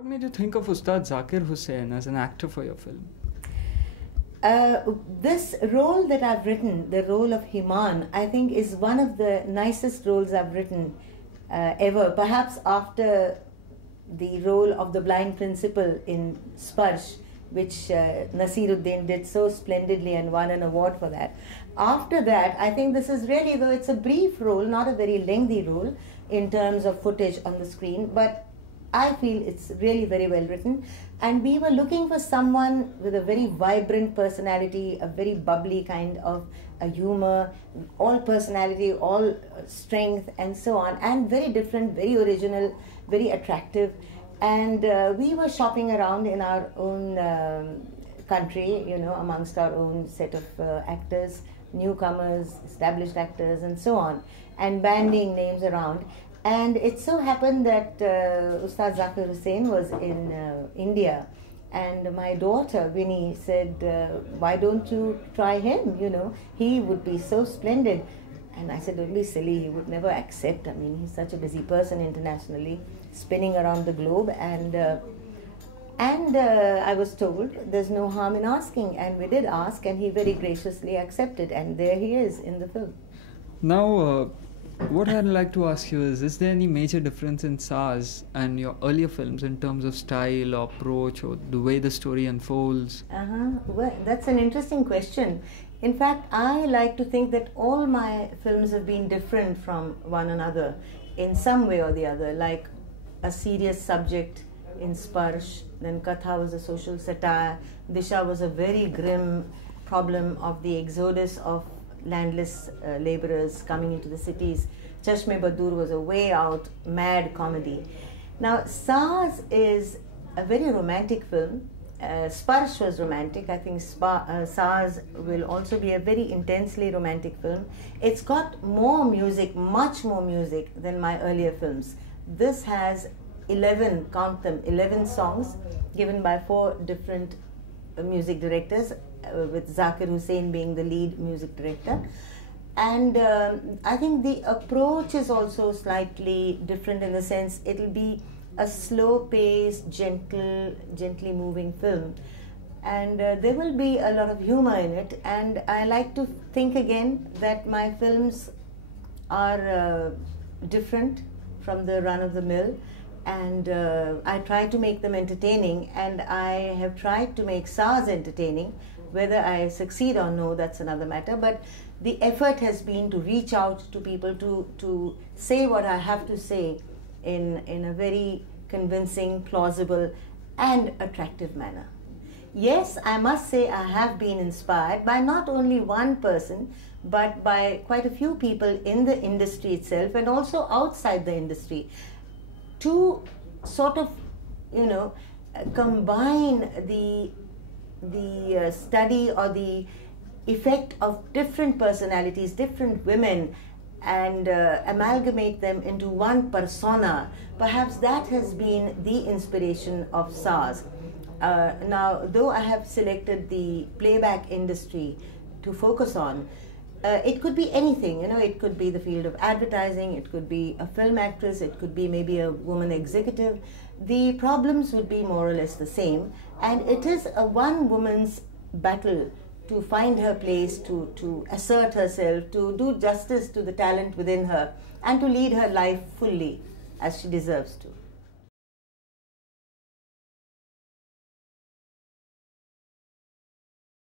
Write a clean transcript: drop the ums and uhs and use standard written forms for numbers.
What made you think of Ustaad Zakir Hussain as an actor for your film? This role that I've written, the role of Himaan, I think is one of the nicest roles I've written ever. Perhaps after the role of the blind principal in Sparsh, which Naseeruddin did so splendidly and won an award for that. After that, I think this is really, though it's a brief role, not a very lengthy role in terms of footage on the screen, but I feel it's really very well written. And we were looking for someone with a very vibrant personality, a very bubbly kind of a humor, all personality, all strength and so on, and very different, very original, very attractive. And we were shopping around in our own country, you know, amongst our own set of actors, newcomers, established actors and so on, and bandying names around. And it so happened that Ustaad Zakir Hussain was in India, and my daughter Winnie said, why don't you try him, you know, he would be so splendid. And I said, only silly, he would never accept. I mean, he's such a busy person internationally, spinning around the globe, and I was told there's no harm in asking, and we did ask, and he very graciously accepted, and there he is in the film. Now, what I'd like to ask you is there any major difference in Saaz and your earlier films in terms of style or approach or the way the story unfolds? Well, that's an interesting question. In fact, I like to think that all my films have been different from one another in some way or the other, like a serious subject in Sparsh, then Katha was a social satire, Disha was a very grim problem of the exodus of landless laborers coming into the cities. Chashme Badur was a way out, mad comedy. Now, Saaz is a very romantic film. Sparsh was romantic. I think Saaz will also be a very intensely romantic film. It's got more music, much more music than my earlier films. This has 11, count them, 11 songs given by 4 different music directors, with Zakir Hussain being the lead music director. And I think the approach is also slightly different in the sense it'll be a slow-paced, gently moving film. And there will be a lot of humor in it. And I like to think again that my films are different from the run-of-the-mill. And I try to make them entertaining, and I have tried to make Saaz entertaining. Whether I succeed or no, that's another matter, but the effort has been to reach out to people, to say what I have to say in a very convincing, plausible and attractive manner. Yes, I must say I have been inspired by not only one person, but by quite a few people in the industry itself and also outside the industry, to sort of, you know, combine the study or the effect of different personalities, different women, and amalgamate them into one persona. Perhaps that has been the inspiration of Saaz. Now, though I have selected the playback industry to focus on, it could be anything, you know, it could be the field of advertising, it could be a film actress, it could be maybe a woman executive. The problems would be more or less the same, and it is a one woman's battle to find her place, to assert herself, to do justice to the talent within her, and to lead her life fully as she deserves to.